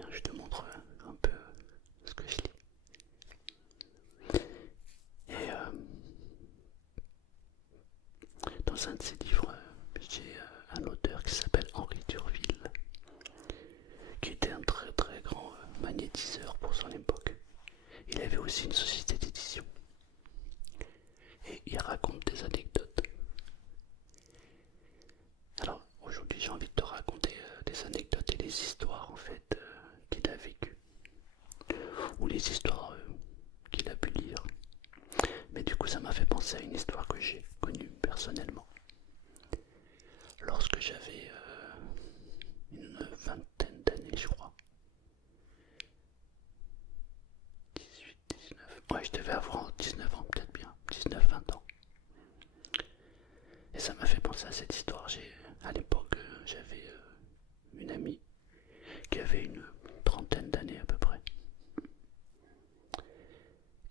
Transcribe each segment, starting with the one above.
rien, je te montre un peu ce que je lis. Et dans un de ces livres, j'ai un auteur qui s'appelle Henri Durville, qui était un très très grand magnétiseur pour son époque. Il avait aussi une société d'édition. Et il raconte des anecdotes. Alors aujourd'hui j'ai envie de te raconter des anecdotes et des histoires en fait qu'il a vécues. Ou les histoires qu'il a pu lire. Mais du coup ça m'a fait penser à une histoire que j'ai connue personnellement. Lorsque j'avais une vingtaine d'années je crois. 18, 19. Ouais, je devais avoir 19 ans peut-être bien. 19, 20 ans. Et ça m'a fait penser à cette histoire. À l'époque, j'avais une amie qui avait une trentaine d'années à peu près.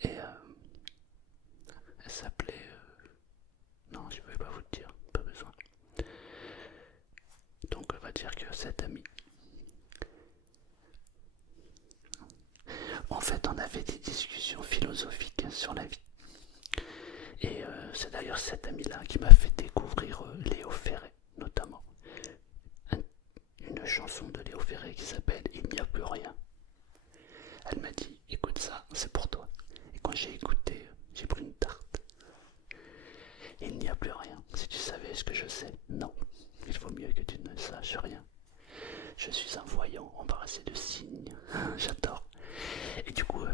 Et elle s'appelait... non, je ne vais pas vous le dire, pas besoin. Donc on va dire que cette amie... En fait, on avait des discussions philosophiques sur la vie. Et c'est d'ailleurs cette amie-là qui m'a fait découvrir Léo Ferré, notamment. Une chanson de Léo Ferré qui s'appelle Il n'y a plus rien. Elle m'a dit, écoute ça, c'est pour toi. Et quand j'ai écouté, j'ai pris une tarte. Il n'y a plus rien. Si tu savais ce que je sais, non. Il vaut mieux que tu ne saches rien. Je suis un voyant embarrassé de signes. J'adore. Et du coup,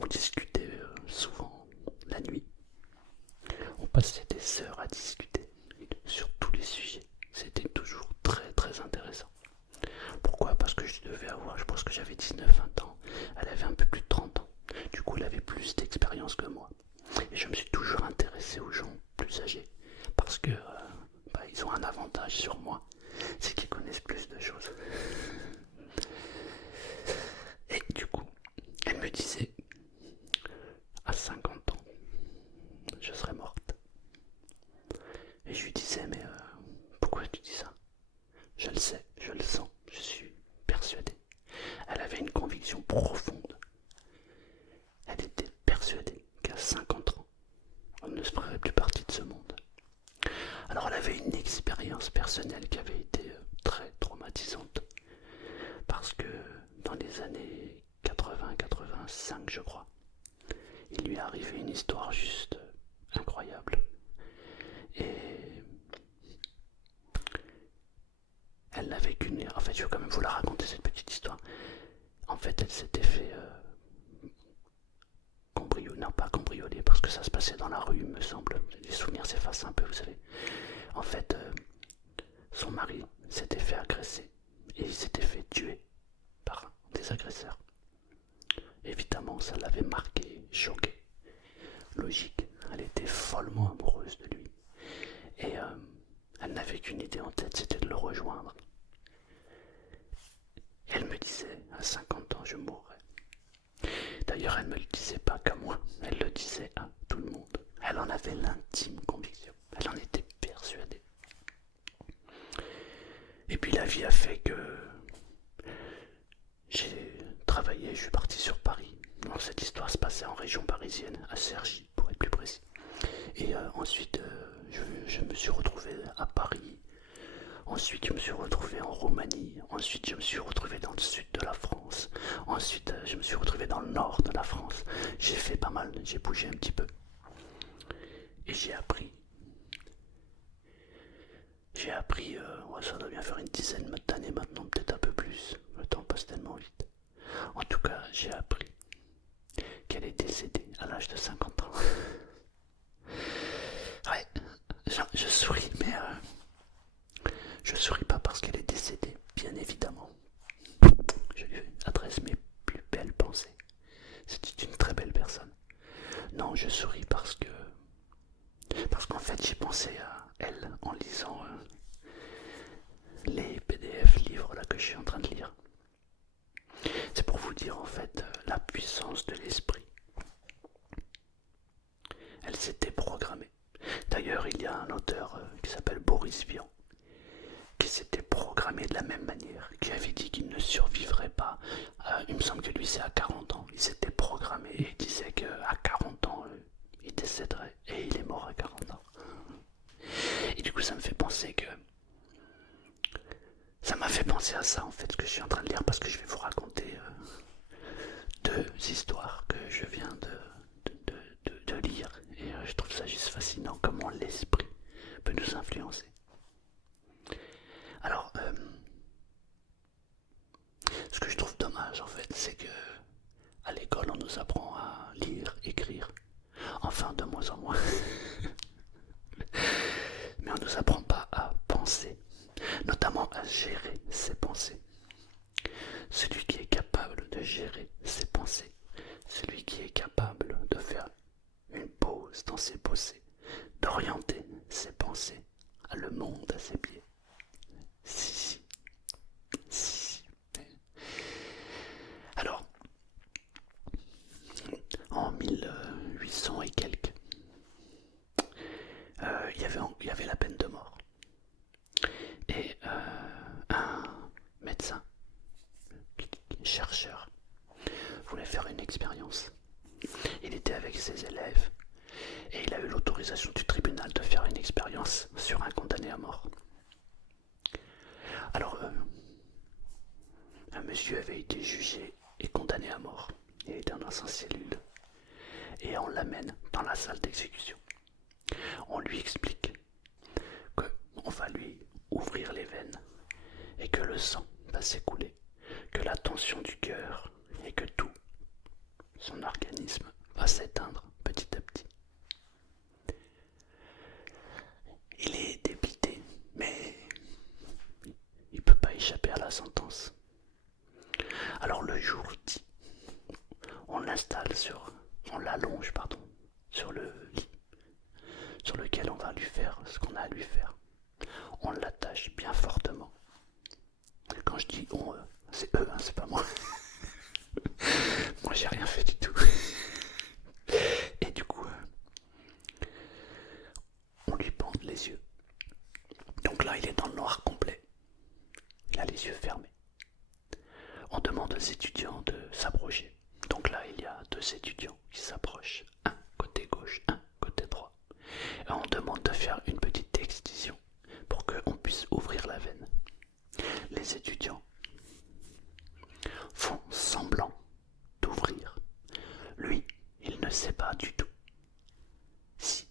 on discutait souvent la nuit. On passait des heures à discuter sur tous les sujets. C'était toujours très très intéressant. Pourquoi? Parce que je devais avoir, je pense que j'avais 19-20 ans. Elle avait un peu plus de 30 ans. Du coup, elle avait plus d'expérience que moi. Et je me suis toujours intéressé aux gens plus âgés. Parce que ils ont un avantage sur moi. C'est qu'ils connaissent plus de choses. Et du coup, elle me disait, à 50 ans, je serai morte. Et je lui disais, mais pourquoi tu dis ça? Je le sais, je le sens, je suis persuadé. Elle avait une conviction profonde. Elle était persuadée qu'à 50 ans, on ne se ferait plus partie de ce monde. Alors elle avait une expérience personnelle qui avait été très traumatisante. Parce que dans les années 80-85, je crois, il lui est arrivé une histoire juste incroyable. Et elle n'a vécu... En fait, je vais quand même vous la raconter, cette petite histoire. En fait, elle s'était fait cambrioler, non pas cambrioler, parce que ça se passait dans la rue, il me semble. Les souvenirs s'effacent un peu, vous savez. En fait, son mari s'était fait agresser et il s'était fait tuer par des agresseurs. Évidemment, ça l'avait marqué, choqué. Logique, elle était follement amoureuse de lui. Et elle n'avait qu'une idée en tête, c'était de le rejoindre. Et elle me disait, à 50 ans, je mourrai. D'ailleurs, elle ne me le disait pas qu'à moi, elle le disait à tout le monde. Elle en avait l'intime conviction, elle en était persuadée. Et puis la vie a fait que j'ai travaillé, je suis parti sur Paris. Donc, cette histoire se passait en région parisienne, à Cergy pour être plus précis. Et ensuite, je me suis retrouvé à Paris. Ensuite, je me suis retrouvé en Roumanie. Ensuite, je me suis retrouvé dans le sud de la France. Ensuite, je me suis retrouvé dans le nord de la France. J'ai fait pas mal, j'ai bougé un petit peu. Et j'ai appris. Ouais, ça doit bien faire une dizaine d'années maintenant, peut-être un peu plus. Le temps passe tellement vite. En tout cas, j'ai appris qu'elle est décédée à l'âge de 50 ans. Ouais, je souris, mais je souris pas parce qu'elle est décédée, bien évidemment. Je lui adresse mes plus belles pensées. C'était une très belle personne. Non, je souris parce qu'en fait j'ai pensé à elle en lisant les PDF livres là que je suis en train de lire. C'est pour vous dire en fait la puissance de l'esprit. train de lire parce que je vais vous raconter deux histoires que je viens de lire. Et je trouve ça juste fascinant comment l'esprit peut nous influencer. Alors, ce que je trouve dommage en fait, c'est que à l'école on nous apprend à lire, écrire, enfin de moins en moins, mais on nous apprend pas à penser, notamment à gérer ses pensées. Celui qui est capable de gérer ses pensées, celui qui est capable de faire une pause dans ses pensées, d'orienter ses pensées à le monde à ses pieds. Si. Alors, en 1800 et quelques, il y avait la peine de mort. Et un médecin, chercheur, voulait faire une expérience. Il était avec ses élèves et il a eu l'autorisation du tribunal de faire une expérience sur un condamné à mort. Alors, un monsieur avait été jugé et condamné à mort. Il était dans sa cellule et on l'amène dans la salle d'exécution. On lui explique qu'on va lui ouvrir les veines et que le sang va s'écouler, que la tension du cœur et que tout son organisme va s'éteindre petit à petit. Il est dépité, mais il ne peut pas échapper à la sentence. Alors le jour dit, on l'allonge sur le lit sur lequel on va lui faire ce qu'on a à lui faire. On l'attache bien fortement. Quand je dis on, c'est eux, c'est pas moi. Moi j'ai rien fait du tout. Et du coup, on lui bande les yeux. Donc là, il est dans le noir complet. Il a les yeux fermés. On demande aux étudiants de s'approcher. Donc là, il y a deux étudiants qui s'approchent. Un côté gauche, un côté droit. Et on demande de faire une petite excision pour qu'on puisse ouvrir la veine. Les étudiants font semblant d'ouvrir. Lui, il ne sait pas du tout si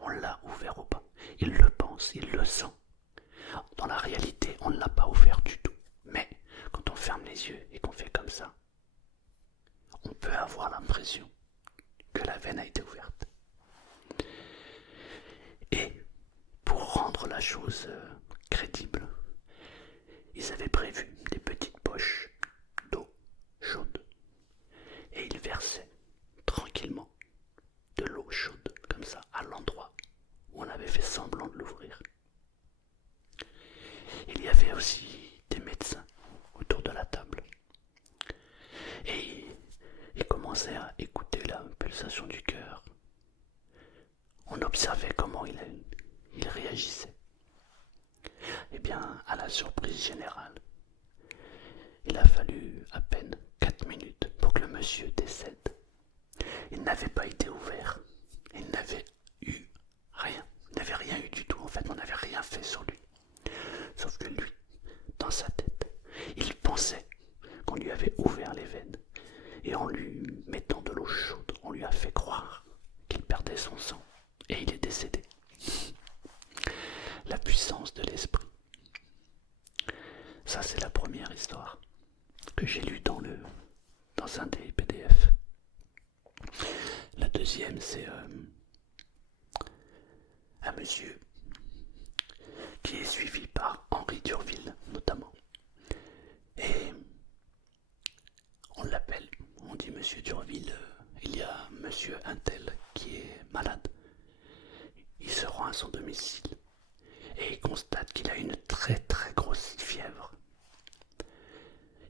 on l'a ouvert ou pas. Il le pense, il le sent. Dans la réalité, on ne l'a pas ouvert du tout. Mais quand on ferme les yeux et qu'on fait comme ça, on peut avoir l'impression que la veine a été ouverte. Et pour rendre la chose crédible, ils avaient prévu des petites poches d'eau chaude. Et ils versaient tranquillement de l'eau chaude, comme ça, à l'endroit où on avait fait semblant de l'ouvrir. Il y avait aussi des médecins autour de la table. Et ils commençaient à écouter la pulsation du cœur. On observait comment il réagissait. Eh bien, à la surprise générale, il a fallu à peine 4 minutes pour que le monsieur décède. Il n'avait pas été ouvert. Il n'avait eu rien. Il n'avait rien eu du tout. En fait, on n'avait rien fait sur lui. Sauf que lui, dans sa tête, il pensait qu'on lui avait ouvert les veines. Et en lui mettant de l'eau chaude, on lui a fait croire qu'il perdait son sang. Et il est décédé. La puissance de l'esprit. Ça, c'est la première histoire que j'ai lue dans un des PDF. La deuxième, c'est un monsieur qui est suivi par Henri Durville, notamment. Et on l'appelle, on dit Monsieur Durville, il y a Monsieur Untel qui est malade. Il se rend à son domicile et il constate qu'il a une très très grosse fièvre.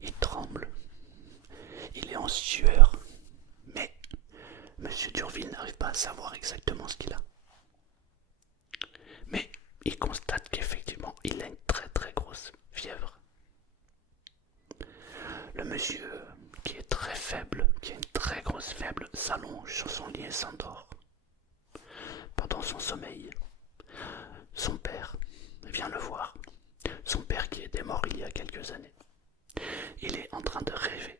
Il tremble, il est en sueur, mais Monsieur Durville n'arrive pas à savoir exactement ce qu'il a. Mais il constate qu'effectivement, il a une très très grosse fièvre. Le monsieur, qui est très faible, qui a une très grosse fièvre, s'allonge sur son lit et s'endort. Pendant son sommeil, son père vient le voir. Son père qui était mort il y a quelques années. train de rêver.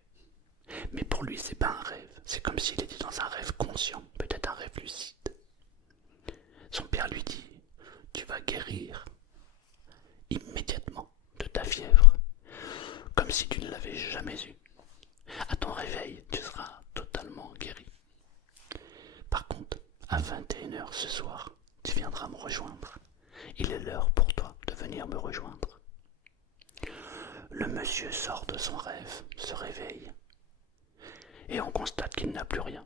Mais pour lui, c'est pas un rêve. C'est comme s'il était dans un rêve conscient, peut-être un rêve lucide. Son père lui dit, tu vas guérir immédiatement de ta fièvre, comme si tu ne l'avais jamais eue. À ton réveil, tu seras totalement guéri. Par contre, à 21h ce soir, tu viendras me rejoindre. Il est l'heure pour toi de venir me rejoindre. Le monsieur sort de son rêve, se réveille, et on constate qu'il n'a plus rien.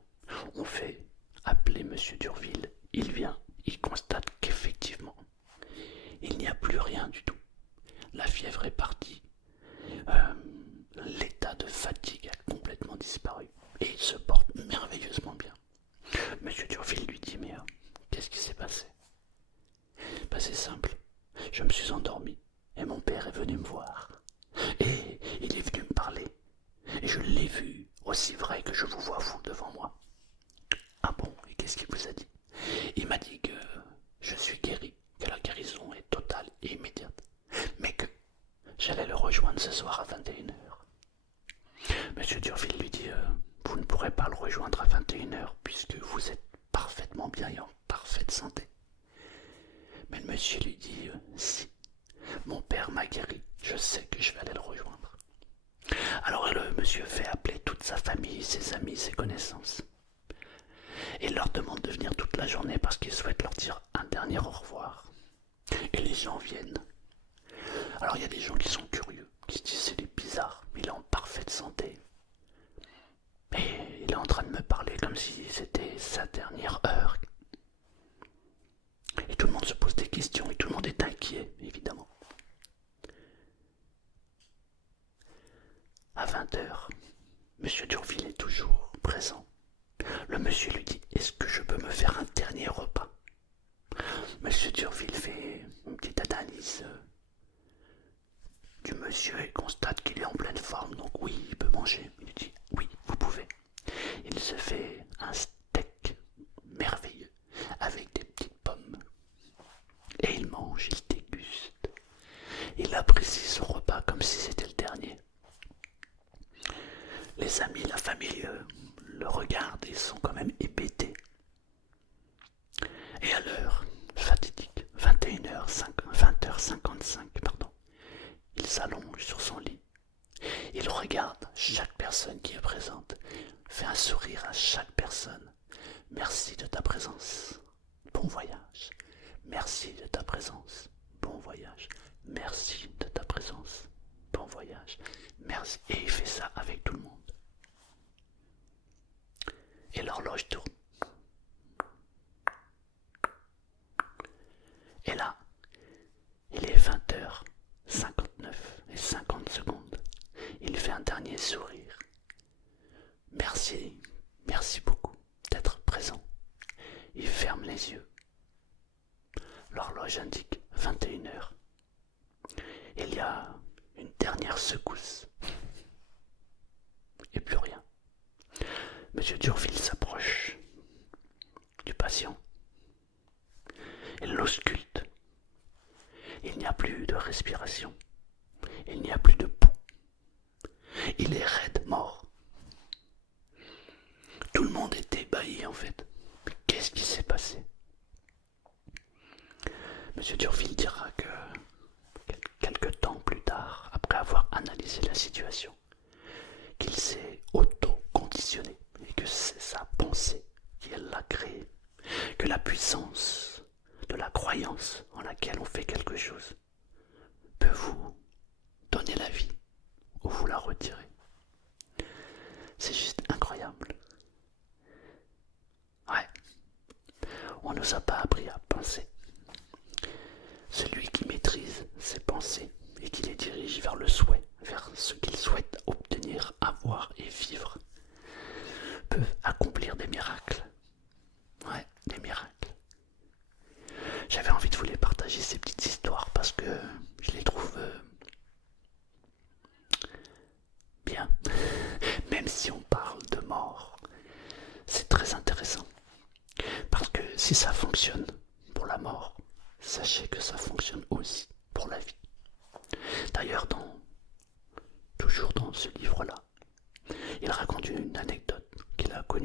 On fait appeler monsieur Durville, il vient, il constate qu'effectivement, il n'y a plus rien du tout. La fièvre est partie, l'état de fatigue a complètement disparu, et il se porte merveilleusement bien. Monsieur Durville lui dit, mais qu'est-ce qui s'est passé? Ben, c'est simple, je me suis endormi, et mon père est venu me voir. Et il est venu me parler, et je l'ai vu, aussi vrai que je vous vois vous devant moi. Ah bon, et qu'est-ce qu'il vous a dit? Il m'a dit que je suis guéri, que la guérison est totale et immédiate, mais que j'allais le rejoindre ce soir à 21h. Monsieur Durville lui dit, vous ne pourrez pas le rejoindre à 21h, puisque vous êtes parfaitement bien et en parfaite santé. Mais le monsieur lui dit, si, mon père m'a guéri, je sais que je vais aller le rejoindre. Alors le monsieur fait appeler toute sa famille, ses amis, ses connaissances. Et leur demande de venir toute la journée parce qu'il souhaite leur dire un dernier au revoir. Et les gens viennent. Alors il y a des gens qui sont curieux, qui se disent c'est bizarre, mais il est en parfaite santé. Et il est en train de me parler comme si c'était sa dernière heure. Et tout le monde se pose des questions et tout le monde est inquiet, évidemment. À 20h, monsieur Durville est toujours présent. Le monsieur lui dit, est-ce que je peux me faire un dernier repas? Monsieur Durville fait une petite analyse du monsieur et constate qu'il est en pleine forme, donc oui, il peut manger. Il dit, oui, vous pouvez. Il se fait un steak merveilleux avec des petites pommes. Et il mange, il déguste. Il apprécie son repas comme si c'était le dernier. Les amis, la famille le regardent et sont quand même hébétés. Et à l'heure fatidique, 20h55, il s'allonge sur son lit. Il regarde chaque personne qui est présente, fait un sourire à chaque personne. Merci de ta présence, bon voyage. Merci de ta présence, bon voyage. Merci de ta présence, bon voyage. Merci. Et il fait ça avec tout le monde. Et l'horloge tourne. Et là, il est 20h59 et 50 secondes. Il fait un dernier sourire. Merci, merci beaucoup d'être présent. Il ferme les yeux. L'horloge indique 21h. Il y a une dernière secousse. Et plus rien. Monsieur Durville s'approche du patient. Il l'ausculte. Il n'y a plus de respiration. Il n'y a plus de pouls. Il est raide mort. Tout le monde est ébahi en fait. Mais qu'est-ce qui s'est passé? Monsieur Durville dira que quelque temps plus tard, après avoir analysé la situation, qu'il s'est auto-conditionné et que c'est sa pensée qui l'a créé, que la puissance de la croyance en laquelle on fait quelque chose peut vous donner la vie ou vous la retirer. C'est juste incroyable. Ouais, on ne nous a pas appris à penser. Celui qui maîtrise ses pensées et qui les dirige vers le souhait, vers ce qu'il souhaite obtenir, avoir et vivre, peut accomplir des miracles. Ouais, des miracles. J'avais envie de vous les partager, ces petites histoires, parce que je les trouve bien. Même si on parle de mort, c'est très intéressant. Parce que si ça fonctionne pour la mort, sachez que ça fonctionne aussi pour la vie. D'ailleurs, toujours dans ce livre-là,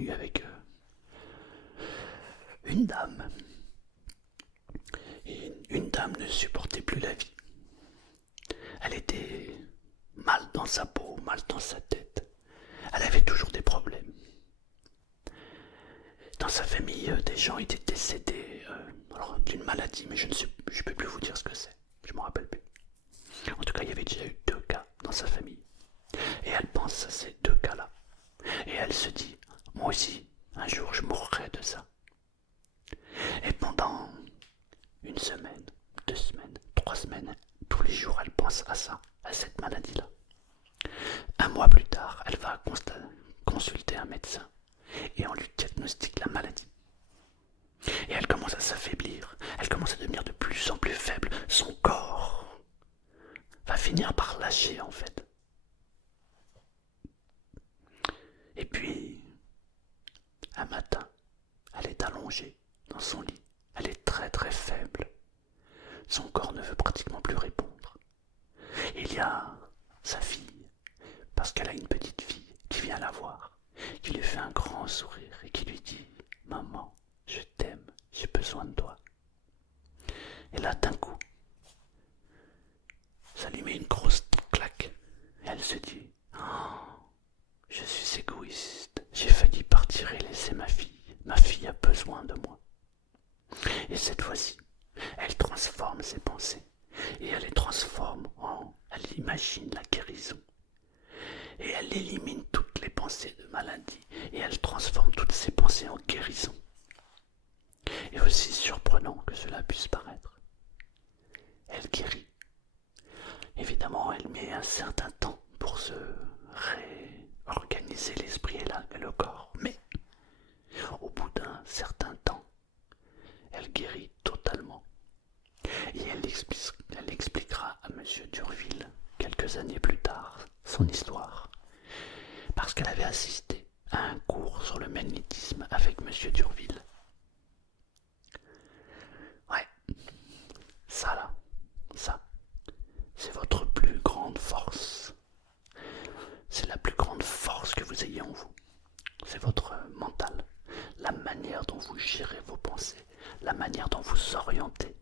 venu avec une dame. Et une dame ne supportait plus la vie. Elle était mal dans sa peau, mal dans sa tête. Elle avait toujours des problèmes. Dans sa famille, des gens étaient décédés d'une maladie, mais je ne peux plus vous dire ce que c'est. Je ne me rappelle plus. En tout cas, il y avait déjà eu 2 cas dans sa famille. Et elle pense à ces 2 cas-là. Et elle se dit, moi aussi, un jour, je mourrai de ça. Et pendant 1 semaine, 2 semaines, 3 semaines, tous les jours, elle pense à ça, à cette maladie-là. 1 mois plus tard, elle va consulter un médecin et on lui diagnostique la maladie. Et elle commence à s'affaiblir, elle commence à devenir de plus en plus faible. Son corps va finir par lâcher en fait. Et puis, un matin, elle est allongée dans son lit. Elle est très très faible. Son corps ne veut pratiquement plus répondre. Il y a sa fille, parce qu'elle a une petite fille qui vient la voir, qui lui fait un grand sourire et qui lui dit « Maman, je t'aime, j'ai besoin de toi. » Et là, d'un coup, ça lui met une grosse claque. Et elle se dit « Oh, je suis égoïste, j'ai failli partir et laisser ma fille. Ma fille a besoin de moi. » Et cette fois-ci, elle transforme ses pensées. Et elle les transforme elle imagine la guérison. Et elle élimine toutes les pensées de maladie. Et elle transforme toutes ses pensées en guérison. Et aussi surprenant que cela puisse paraître, elle guérit. Évidemment, elle met un certain temps pour se réorganiser l'esprit et le corps. Mais au bout d'un certain temps, elle guérit totalement. Et elle expliquera à M. Durville, quelques années plus tard, son histoire. Parce qu'elle avait assisté à un cours sur le magnétisme avec M. Durville. Ouais, ça là, ça, c'est votre plus grande force. C'est la plus grande force que vous ayez en vous. C'est votre mental, la manière dont vous gérez vos pensées, la manière dont vous orientez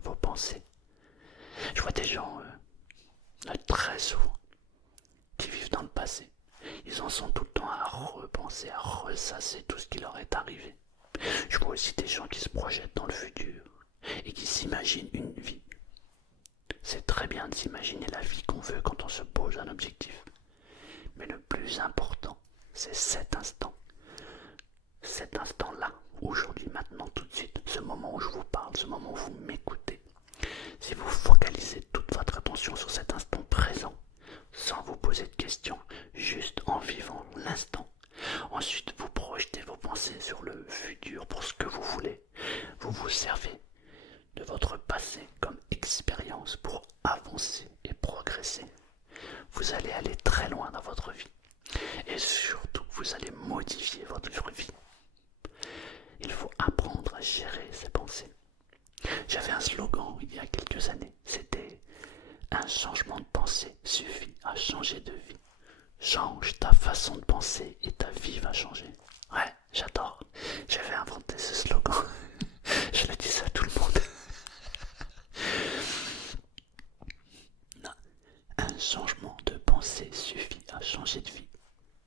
vos pensées. Je vois des gens très souvent qui vivent dans le passé. Ils en sont tout le temps à repenser, à ressasser tout ce qui leur est arrivé. Je vois aussi des gens qui se projettent dans le futur et qui s'imaginent une vie. C'est très bien de s'imaginer la vie qu'on veut quand on se pose un objectif. Mais le plus important, c'est cet instant. Cet instant-là, aujourd'hui, maintenant, tout de suite, ce moment où je vous parle, ce moment où vous m'écoutez. Si vous focalisez toute votre attention sur cet instant présent, sans vous poser de questions, juste en vivant l'instant. Ensuite, vous projetez vos pensées sur le futur pour ce que vous voulez. Vous vous servez de votre passé comme expérience pour avancer et progresser. Vous allez aller très loin dans votre vie. Et surtout, vous allez modifier votre vie. Il faut apprendre à gérer ses pensées. J'avais un slogan il y a quelques années. C'était « Un changement de pensée suffit à changer de vie. Change ta façon de penser et ta vie va changer. » Ouais, j'adore. J'avais inventé ce slogan. Je le dis à tout le monde. Non. Un changement de pensée suffit à changer de vie.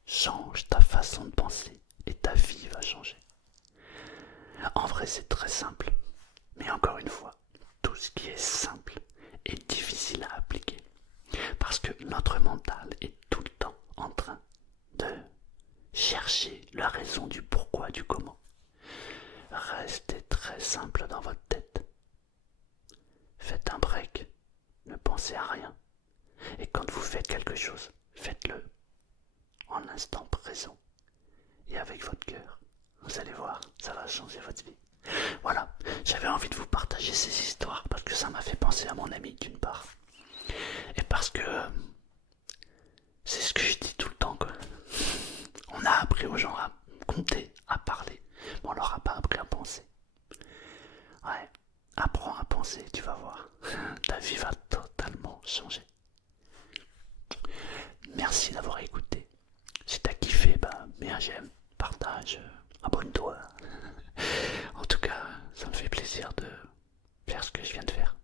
Change ta façon de penser et ta vie va changer. En vrai, c'est très simple. Mais encore une fois, tout ce qui est simple est difficile à appliquer. Parce que notre mental est tout le temps en train de chercher la raison du pourquoi, du comment. Restez très simple dans votre tête. Faites un break. Ne pensez à rien. Et quand vous faites quelque chose, faites-le en l'instant présent et avec votre cœur. Vous allez voir, ça va changer votre vie. Voilà, j'avais envie de vous partager ces histoires parce que ça m'a fait penser à mon ami d'une part. Et parce que c'est ce que je dis tout le temps, quoi. On a appris aux gens à compter, à parler, mais on leur a pas appris à penser. Ouais, apprends à penser, tu vas voir. Ta vie va totalement changer. Merci d'avoir écouté. Si t'as kiffé, mets un j'aime, partage. courage, abonne-toi. En tout cas, ça me fait plaisir de faire ce que je viens de faire.